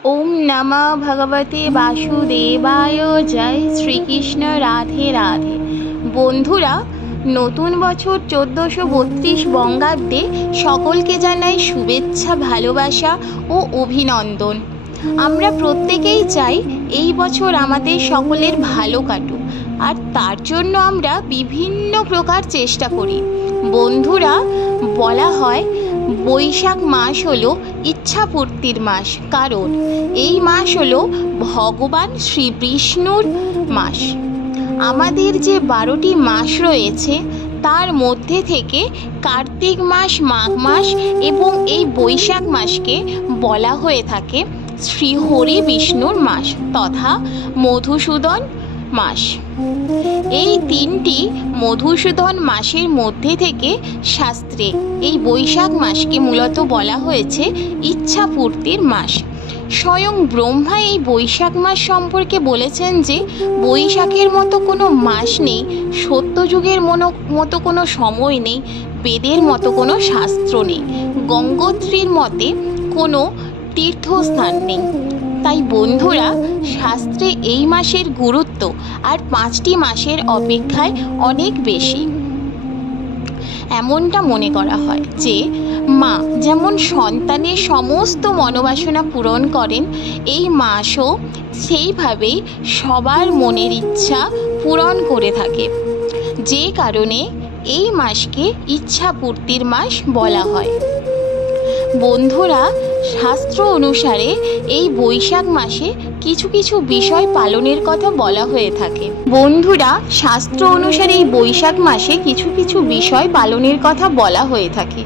ओम नमः भगवते वासुदेवाय। जय श्रीकृष्ण। राधे राधे। बंधुरा नतून बछर 1432 बंगाब्दे सकलके जानाई शुभेच्छा भालोबासा ओ अभिनंदन। आमरा प्रत्येकेई चाই এই বছর আমাদের সকলের ভালো কাটুক, আর তার জন্য আমরা বিভিন্ন প্রকার চেষ্টা করি। বন্ধুরা, বলা হয় বৈশাখ মাস হলো ইচ্ছাপূর্তির মাস, কারণ এই মাস হলো ভগবান শ্রী বিষ্ণুর মাস। আমাদের যে 12টি মাস রয়েছে তার মধ্যে থেকে কার্তিক মাস, মাঘ মাস এবং এই বৈশাখ মাসকে বলা হয়ে থাকে শ্রীহরি বিষ্ণুর মাস তথা মধুসূদন মাস। এই তিনটি মধুসূদন মাসের মধ্যে থেকে শাস্ত্রে এই বৈশাখ মাসকে মূলত বলা হয়েছে ইচ্ছাপূর্তির মাস। স্বয়ং ব্রহ্মা এই বৈশাখ মাস সম্পর্কে বলেছেন যে বৈশাখের মতো কোনো মাস নেই, সত্যযুগের মতো কোনো সময় নেই, বেদের মতো কোনো শাস্ত্র নেই, গঙ্গোত্রীর মতে কোনো তীর্থস্থান নেই। তাই বন্ধুরা, শাস্ত্রে এই মাসের গুরুত্ব আর 5টি মাসের অপেক্ষায় অনেক বেশি। এমনটা মনে করা হয় যে মা যেমন সন্তানের সমস্ত মনোবাসনা পূরণ করেন, এই মাসও সেইভাবেই সবার মনের ইচ্ছা পূরণ করে থাকে, যে কারণে এই মাসকে ইচ্ছাপূর্তির মাস বলা হয়। বন্ধুরা, শাস্ত্র অনুসারে এই বৈশাখ মাসে কিছু কিছু বিষয় পালনের কথা বলা হয়ে থাকে। বন্ধুরা, শাস্ত্র অনুসারে এই বৈশাখ মাসে কিছু কিছু বিষয় পালনের কথা বলা হয়ে থাকে।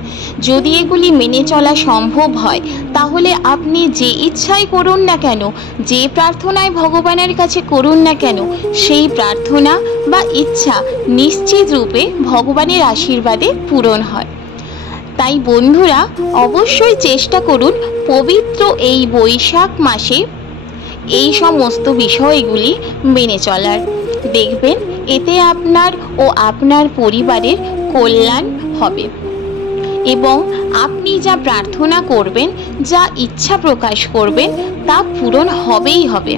যদি এগুলি মেনে চলা সম্ভব হয় তাহলে আপনি যে ইচ্ছাই করুন না কেন, যে প্রার্থনায় ভগবানের কাছে করুন না কেন, সেই প্রার্থনা বা ইচ্ছা নিশ্চিত রূপে ভগবানের আশীর্বাদে পূরণ হয়। তাই বন্ধুরা, অবশ্যই চেষ্টা করুন পবিত্র এই বৈশাখ মাসে এই সমস্ত বিষয়গুলি মেনে চলার। দেখবেন এতে আপনার ও আপনার পরিবারের কল্যাণ হবে এবং আপনি যা প্রার্থনা করবেন, যা ইচ্ছা প্রকাশ করবেন তা পূরণ হবেই হবে।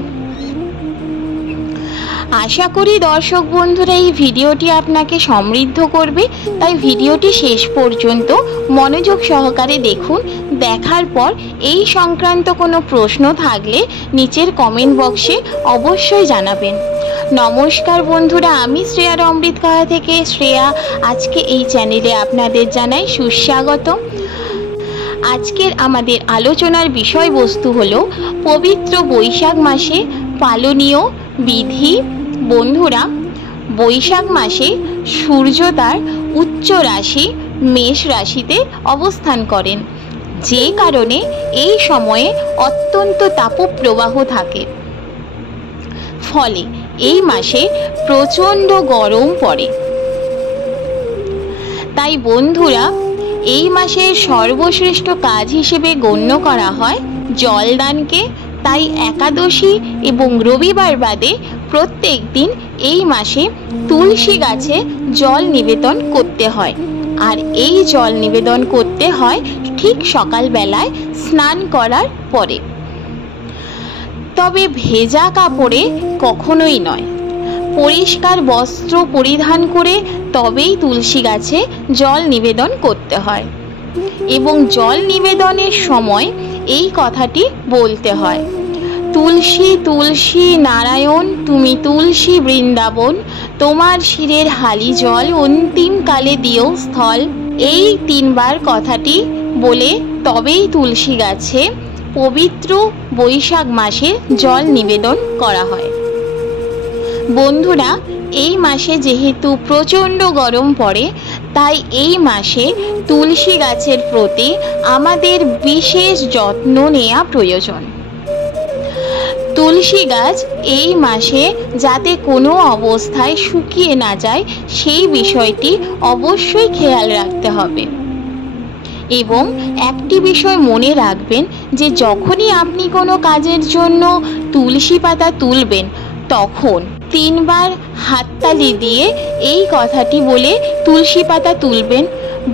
আশা করি দর্শক বন্ধুরা এই ভিডিওটি আপনাকে সমৃদ্ধ করবে, তাই ভিডিওটি শেষ পর্যন্ত মনোযোগ সহকারে দেখুন। দেখার পর এই সংক্রান্ত কোনো প্রশ্ন থাকলে নিচের কমেন্ট বক্সে অবশ্যই জানাবেন। নমস্কার বন্ধুরা, আমি শ্রেয়ার অমৃত কাহা থেকে শ্রেয়া। আজকে এই চ্যানেলে আপনাদের জানাই সুস্বাগত। আজকের আমাদের আলোচনার বিষয়বস্তু হলো পবিত্র বৈশাখ মাসে পালনীয় বিধি। বন্ধুরা, বৈশাখ মাসে সূর্য তার উচ্চ রাশি মেষ রাশিতে অবস্থান করেন, যে কারণে এই সময়ে অত্যন্ত তাপপ্রবাহ থাকে। ফলে এই মাসে প্রচণ্ড গরম পড়ে। তাই বন্ধুরা, এই মাসের সর্বশ্রেষ্ঠ কাজ হিসেবে গণ্য করা হয় জলদানকে। তাই একাদশী এবং রবিবার বাদে প্রত্যেক দিন এই মাসে তুলসী গাছে জল নিবেদন করতে হয়, আর এই জল নিবেদন করতে হয় ঠিক সকালবেলায় স্নান করার পরে। তবে ভেজা কাপড়ে কখনোই নয়, পরিষ্কার বস্ত্র পরিধান করে তবেই তুলসী গাছে জল নিবেদন করতে হয় এবং জল নিবেদনের সময় এই কথাটি বলতে হয়, তুলসী তুলসী নারায়ণ তুমি তুলসী বৃন্দাবন, তোমার শিরের হালি জল অন্তিম কালে দিও স্থল। এই 3 বার কথাটি বলে তবেই তুলসী গাছে পবিত্র বৈশাখ মাসে জল নিবেদন করা হয়। বন্ধুরা, এই মাসে যেহেতু প্রচণ্ড গরম পড়ে, তাই এই মাসে তুলসী গাছের প্রতি আমাদের বিশেষ যত্ন নেওয়া প্রয়োজন। তুলসী গাছ এই মাসে যাতে কোনো অবস্থায় শুকিয়ে না যায় সেই বিষয়টি অবশ্যই খেয়াল রাখতে হবে। এবং একটি বিষয় মনে রাখবেন যে যখনই আপনি কোনো কাজের জন্য তুলসী পাতা তুলবেন তখন 3 বার হাততালি দিয়ে এই কথাটি বলে তুলসী পাতা তুলবেন,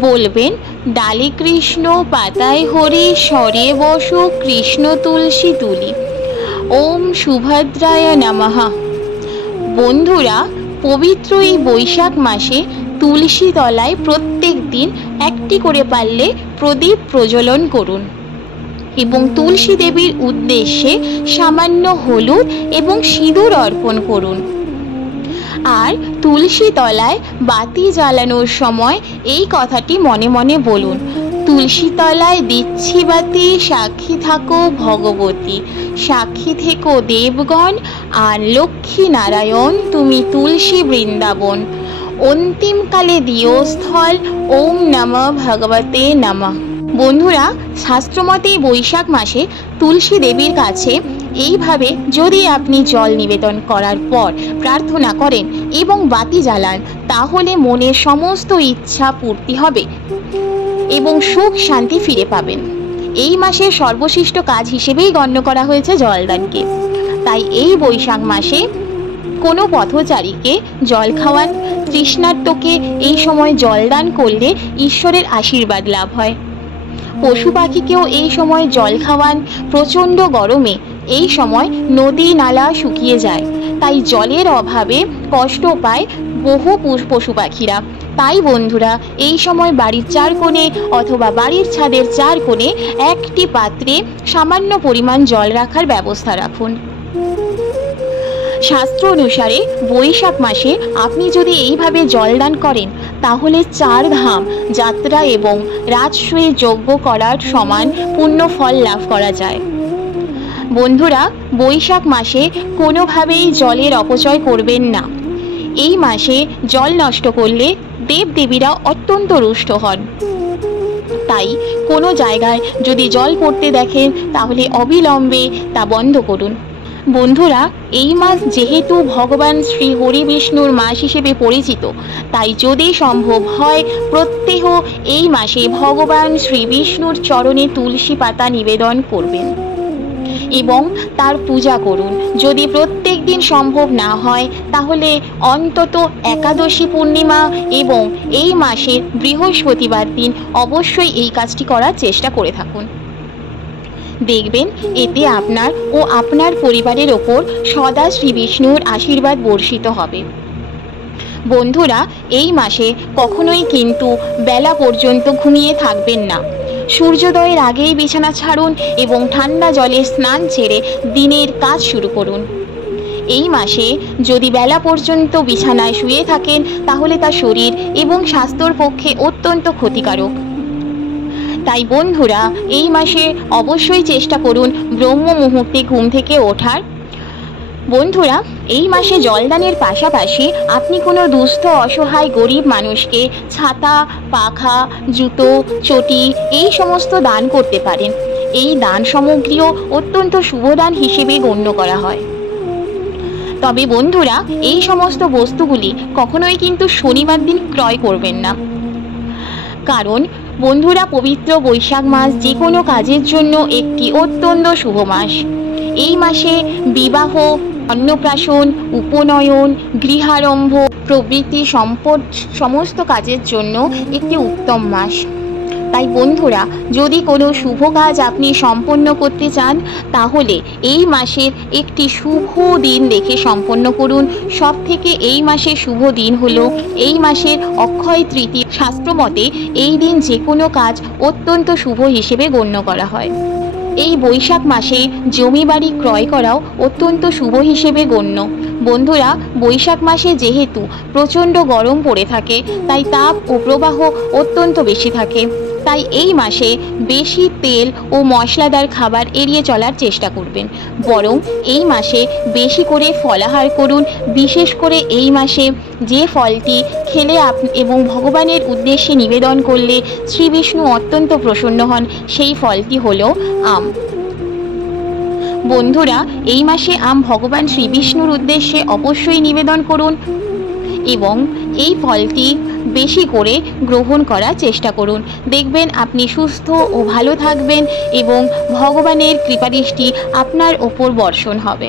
বলবেন ডালে কৃষ্ণ পাতায় হরি স্বরে বসু কৃষ্ণ তুলসী তুলি ওম সুভদ্রায় নমঃ। বন্ধুরা, পবিত্র এই বৈশাখ মাসে তুলসী তলায় প্রত্যেক দিন একটি করে পারলে প্রদীপ প্রজ্বলন করুন এবং তুলসী দেবীর উদ্দেশ্যে সামান্য হলুদ এবং সিঁদুর অর্পণ করুন। আর তুলসী তলায় বাতি জ্বালানোর সময় এই কথাটি মনে মনে বলুন, তুলসী তলায় দিচ্ছি বাতি, সাক্ষী থাকো ভগবতী, সাক্ষী থেকো দেবগণ, আর লক্ষ্মী নারায়ণ তুমি তুলসী বৃন্দাবন, অন্তিমকালে দিও স্থল, ওম নমঃ ভগবতে নমঃ। বন্ধুরা, শাস্ত্রমতে বৈশাখ মাসে তুলসী দেবীর কাছে এইভাবে যদি আপনি জল নিবেদন করার পর প্রার্থনা করেন এবং বাতি জ্বালান, তাহলে মনের সমস্ত ইচ্ছা পূর্তি হবে এবং সুখ শান্তি ফিরে পাবেন। এই মাসের সর্বশ্রেষ্ঠ কাজ হিসেবেই গণ্য করা হয়েছে জলদানকে। তাই এই বৈশাখ মাসে কোনো পথচারীকে জল খাওয়ান, তৃষ্ণার্তকে এই সময় জলদান করলে ঈশ্বরের আশীর্বাদ লাভ হয়। পশু পাখিকেও এই সময় জল খাওয়ান। প্রচণ্ড গরমে এই সময় নদী নালা শুকিয়ে যায়, তাই জলের অভাবে কষ্ট পায় বহু পশু পাখিরা। তাই বন্ধুরা, এই সময় বাড়ির চার কোণে অথবা বাড়ির ছাদের চার কোণে একটি পাত্রে সামান্য পরিমাণ জল রাখার ব্যবস্থা রাখুন। শাস্ত্র অনুসারে বৈশাখ মাসে আপনি যদি এইভাবে জলদান করেন, তাহলে 4 ধাম যাত্রা এবং রাজসূয় যজ্ঞ করার সমান পুণ্য ফল লাভ করা যায়। বন্ধুরা, বৈশাখ মাসে কোনোভাবেই জলের অপচয় করবেন না। এই মাসে জল নষ্ট করলে দেবদেবীরা অত্যন্ত রুষ্ট হন। তাই কোনো জায়গায় যদি জল পড়তে দেখেন, তাহলে অবিলম্বে তা বন্ধ করুন। বন্ধুরা, এই মাস যেহেতু ভগবান শ্রী হরি বিষ্ণুর মাস হিসেবে পরিচিত, তাই যদি সম্ভব হয় প্রত্যেহ এই মাসে ভগবান শ্রী বিষ্ণুর চরণে তুলসী পাতা নিবেদন করবেন এবং তার পূজা করুন। যদি প্রত্যেক দিন সম্ভব না হয়, তাহলে অন্তত একাদশী পূর্ণিমা এবং এই মাসের বৃহস্পতিবার দিন অবশ্যই এই কাজটি করার চেষ্টা করে থাকুন। দেখবেন এতে আপনার ও আপনার পরিবারের ওপর সদা শ্রী বিষ্ণুর আশীর্বাদ বর্ষিত হবে। বন্ধুরা, এই মাসে কখনোই কিন্তু বেলা পর্যন্ত ঘুমিয়ে থাকবেন না। সূর্যোদয়ের আগেই বিছানা ছাড়ুন এবং ঠান্ডা জলে স্নান ছেড়ে দিনের কাজ শুরু করুন। এই মাসে যদি বেলা পর্যন্ত বিছানায় শুয়ে থাকেন, তাহলে তা শরীর এবং স্বাস্থ্যর পক্ষে অত্যন্ত ক্ষতিকারক। তাই বন্ধুরা, এই মাসে অবশ্যই চেষ্টা করুন ব্রহ্ম মুহূর্তে ঘুম থেকে ওঠার। বন্ধুরা, এই মাসে জলদানের পাশাপাশি আপনি কোনো দুস্থ অসহায় গরিব মানুষকে ছাতা, পাখা, জুতো, চটি এই সমস্ত দান করতে পারেন। এই দান সামগ্রীও অত্যন্ত শুভ দান হিসেবে গণ্য করা হয়। তবে বন্ধুরা, এই সমস্ত বস্তুগুলি কখনোই কিন্তু শনিবার দিন ক্রয় করবেন না। কারণ বন্ধুরা, পবিত্র বৈশাখ মাস যে কোনো কাজের জন্য একটি অত্যন্ত শুভ মাস। এই মাসে বিবাহ, অন্নপ্রাশন, উপনয়ন, গৃহারম্ভ প্রভৃতি সমস্ত কাজের জন্য একটি উত্তম মাস। তাই বন্ধুরা, যদি কোনো শুভ কাজ আপনি সম্পন্ন করতে চান, তাহলে এই মাসের একটি শুভ দিন দেখে সম্পন্ন করুন। সব থেকে এই মাসের শুভ দিন হলো এই মাসের অক্ষয় তৃতীয়া। শাস্ত্রমতে এই দিন যে কোনো কাজ অত্যন্ত শুভ হিসেবে গণ্য করা হয়। এই বৈশাখ মাসে জমি বাড়ি ক্রয় করাও অত্যন্ত শুভ হিসেবে গণ্য। বন্ধুরা, বৈশাখ মাসে যেহেতু প্রচণ্ড গরম পড়ে থাকে, তাই তাপ ও প্রবাহ অত্যন্ত বেশি থাকে। তাই এই মাসে বেশি তেল ও মশলাদার খাবার এড়িয়ে চলার চেষ্টা করবেন। বরং এই মাসে বেশি করে ফলাহার করুন। বিশেষ করে এই মাসে যে ফলটি খেলে এবং ভগবানের উদ্দেশ্যে নিবেদন করলে শ্রী বিষ্ণু অত্যন্ত প্রসন্ন হন, সেই ফলটি হলো আম। বন্ধুরা, এই মাসে আম ভগবান শ্রী বিষ্ণুর উদ্দেশ্যে অবশ্যই নিবেদন করুন এবং এই ফলটি বেশি করে গ্রহণ করার চেষ্টা করুন। দেখবেন আপনি সুস্থ ও ভালো থাকবেন এবং ভগবানের কৃপাদৃষ্টি আপনার ওপর বর্ষণ হবে।